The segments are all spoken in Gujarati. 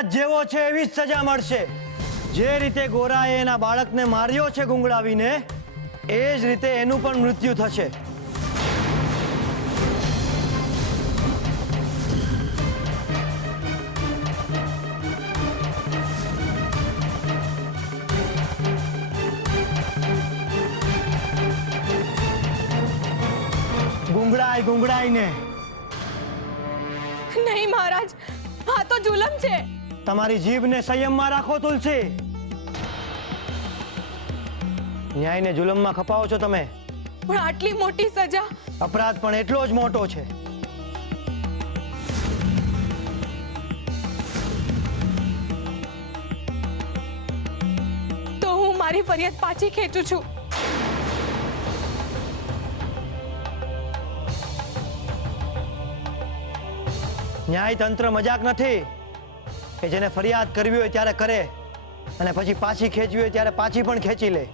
ફરિયાદ જેવો છે એવી જ સજા મળશે। જે રીતે ગોરાએ એના બાળકને માર્યો છે ગુંગળાવીને, એ જ રીતે એનું પણ મૃત્યુ થશે। ગુંગળાઈને નહીં મહારાજ, આ તો જુલમ છે। તમારી જીભને સંયમમાં રાખો તુલસી। ન્યાયને જુલમમાં ખપાવો છો તમે। પણ આટલી મોટી સજા? અપરાધ પણ એટલો જ મોટો છે। તો હું મારી ફરિયાદ પાછી ખેંચું છું। ન્યાયતંત્ર મજાક નથી કે જેને ફરિયાદ કરવી હોય ત્યારે કરે અને પછી પાછી ખેંચવી હોય ત્યારે પાછી પણ ખેંચી લે।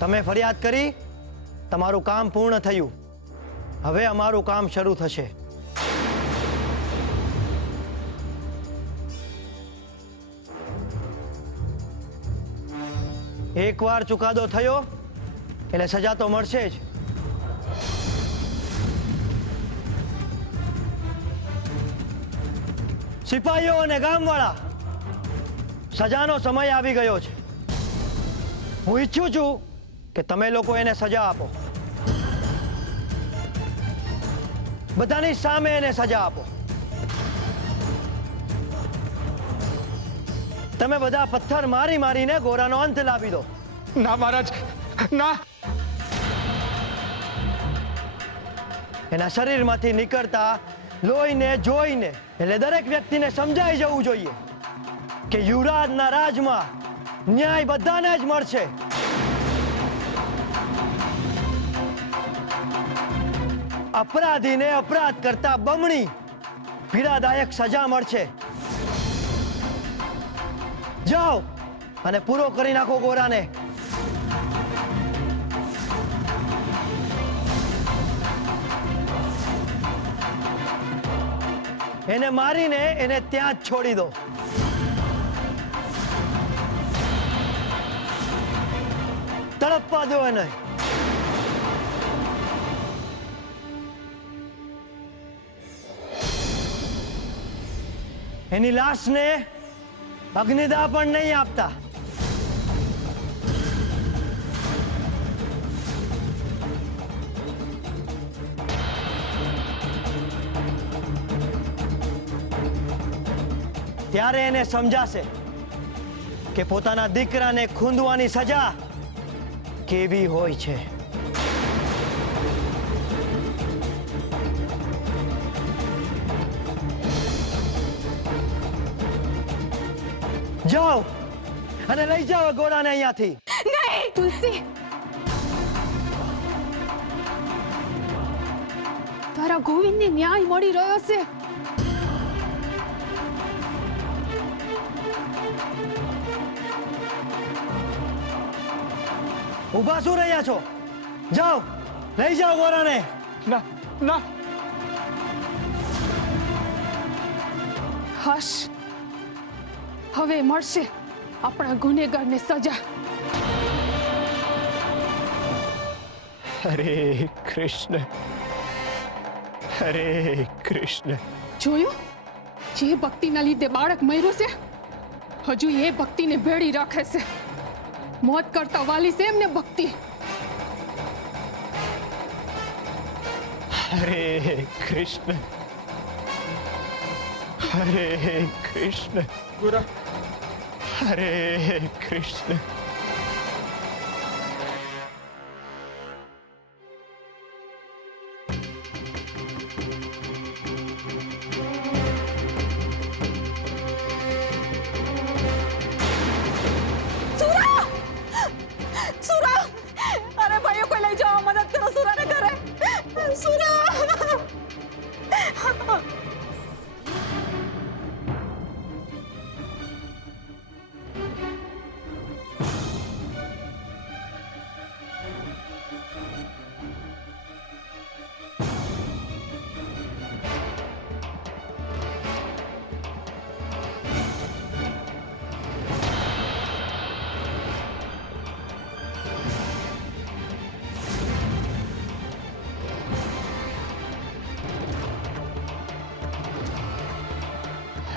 તમે ફરિયાદ કરી, તમારું કામ પૂર્ણ થયું। હવે અમારું કામ શરૂ થશે। એકવાર ચુકાદો થયો એટલે સજા તો મળશે જ। સિપાહીઓ અને ગામવાળા, સજાનો સમય આવી ગયો છે। હું ઈચ્છું છું કે તમે લોકો એને સજા આપો। બધાની સામે એને સજા આપો। તમે બધા પથ્થર મારી મારીને ગોરાનો અંત લાવી દો। ના મહારાજ, ના। એના શરીરમાંથી નીકળતા લોહીને જોઈને એટલે દરેક વ્યક્તિને સમજાઈ જવું જોઈએ કે યુવરાજના રાજમાં ન્યાય બધાને જ મળશે। અપરાધીને અપરાધ કરતા બમણી પીડાદાયક સજા મળશે। જાઓ અને પૂરો કરી નાખો ગોરાને। એને મારીને એને ત્યાં જ છોડી દો। તડપવા દો એને। એની લાશને અગ્નિદાહ પણ નહીં આપતા। ત્યારે એને સમજાશે કે પોતાના દીકરાને ખૂંદવાની સજા કેવી હોય છે। જાઓ અને લઈ જાઓ ગોરાને અહીંયાથી। નહીં તુલસી, તારા ગોવિંદને ન્યાય મળી રહ્યો છે। ઊભા શું રહ્યા છો? જાઓ લઈ જાઓ ગોરાને। ના, ના। હશ, હવે મળશે આપણા ગુનેગારને સજા। હરે કૃષ્ણ, હરે કૃષ્ણ। જોયું, જે ભક્તિના લીધે બાળક મર્યું છે, હજુ એ ભક્તિને ભેળી રાખે છે। મોત કરતા વાલી છે એમને ભક્તિ। હરે કૃષ્ણ, હરે કૃષ્ણ, ગોરા, હરે કૃષ્ણ।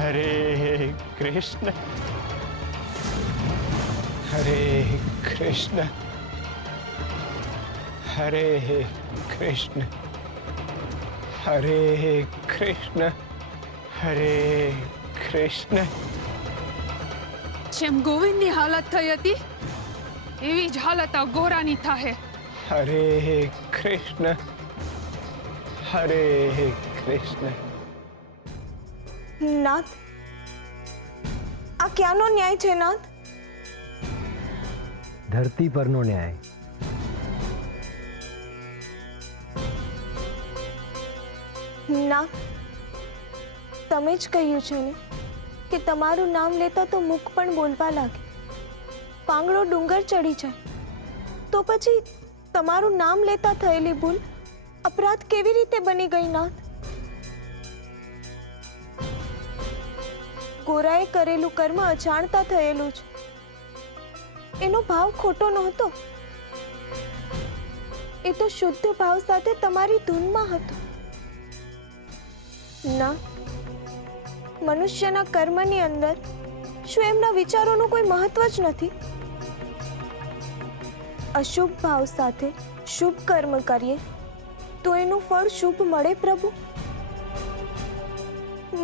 हरे कृष्ण हरे कृष्ण हरे कृष्ण हरे कृष्ण हरे कृष्ण જેમ ગોવિંદની હાલત થઈ હતી એવી જ હાલત આ ગોરાની થાહે. हरे कृष्ण हरे कृष्ण નાથ, આ ક્યાંનો ન્યાય છે નાથ? ધરતી પરનો ન્યાય. નાથ, તમે જ કહ્યું છે ને કે તમારું નામ લેતા તો મુખ પણ બોલવા લાગે, પાંગડો ડુંગર ચડી જાય. તો પછી તમારું નામ લેતા થયેલી ભૂલ અપરાધ કેવી રીતે બની ગઈ નાથ? ગોરાએ કરેલું કર્મ અજાણતા થયેલું છે. એનો ભાવ ખોટો નહોતો. એ તો શુદ્ધ ભાવ સાથે તમારી ધૂનમાં હતો. ના, મનુષ્યના કર્મની અંદર શું એમના વિચારોનું કોઈ મહત્વ જ નથી? અશુભ ભાવ સાથે શુભ કર્મ કરીએ તો એનું ફળ શુભ મળે પ્રભુ?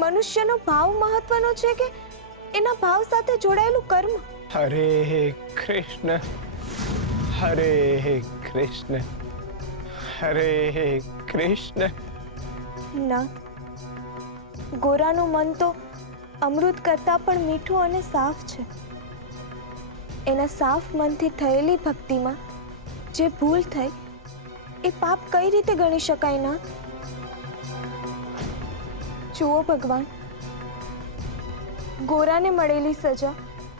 મનુષ્યનો ભાવ મહત્વનો છે કે એના ભાવ સાથે જોડાયેલું કર્મ? हरे कृष्ण हरे कृष्ण हरे कृष्ण ના, ગોરાનું મન તો અમૃત કરતાં પણ મીઠું અને સાફ છે. એના સાફ મનથી થયેલી ભક્તિમાં જે ભૂલ થઈ એ પાપ કઈ રીતે ગણી શકાય નાથ? જુઓ ભગવાન, ગોરાને મળેલી સજા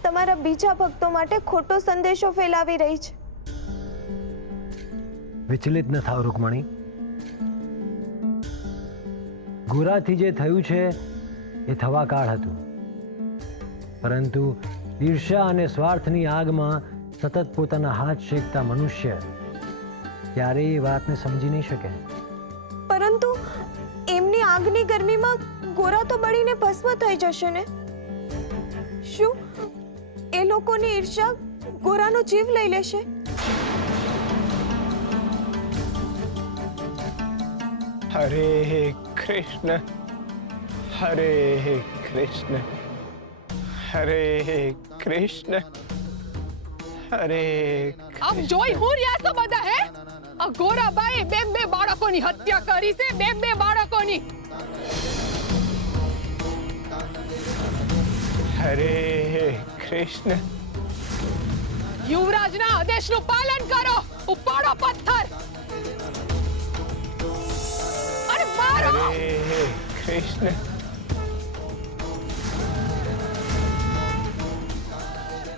તમારા બીજા ભક્તો માટે ખોટો સંદેશો ફેલાવી રહી છે. વિચલિત ન થાવ રૂકમણી. ગોરાથી જે થયું છે એ થવા કાળ હતું, પરંતુ ઈર્ષ્યા અને સ્વાર્થની આગમાં સતત પોતાના હાથ શેકતા મનુષ્ય ક્યારેય એ વાતને સમજી નહીં શકે. પરંતુ એમની આગની ગરમીમાં ગોરા તો બળીને ભસ્મ થઈ જશે ને? શું એ લોકોની ઈર્ષ્યા ગોરાનો જીવ લઈ લેશે? हरे कृष्ण हरे कृष्ण हरे कृष्ण हरे આપ જોઈ હું રહ્યા છો બધા હે? આ ગોરાબાએ બે બાળકોની હત્યા કરી છે, બે બાળકોની. हरे कृष्ण યુવરાજના આદેશનું પાલન કરો. ઉપાડો પથ્થર અને મારો. हरे कृष्ण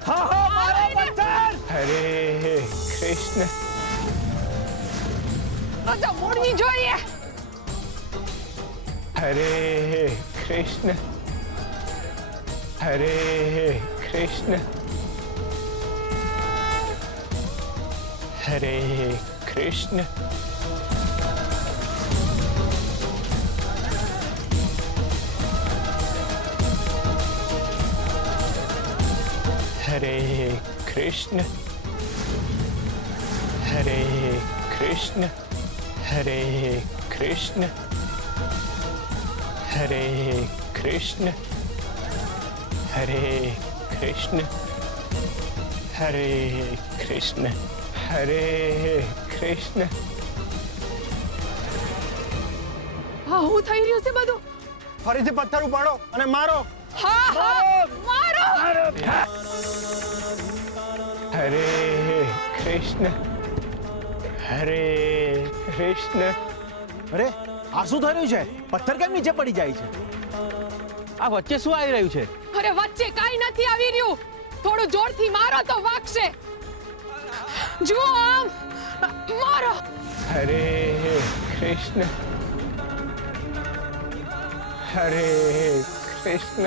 હા હા, મારો પથ્થર! हरे कृष्ण આ તો મોડવી જોઈએ. हरे कृष्ण हरे कृष्ण हरे कृष्ण हरे कृष्ण हरे कृष्ण हरे कृष्ण हरे कृष्ण हरे कृष्ण हरे कृष्ण हरे कृष्ण હા, હું થઈ રહ્યું છે બધું. ફરીથી પથ્થર ઉપાડો અને મારો. હા હા, મારો. हरे कृष्ण हरे कृष्ण અરે આ શું થયું છે? પથ્થર કેમ નીચે પડી જાય છે? આ વચ્ચે શું આવી રહ્યું છે? અરે વચ્ચે કાઈ નથી આવી રહ્યું. થોડું જોરથી મારો તો વાગશે. જુઓ આમ, મારો. हरे कृष्ण हरे कृष्ण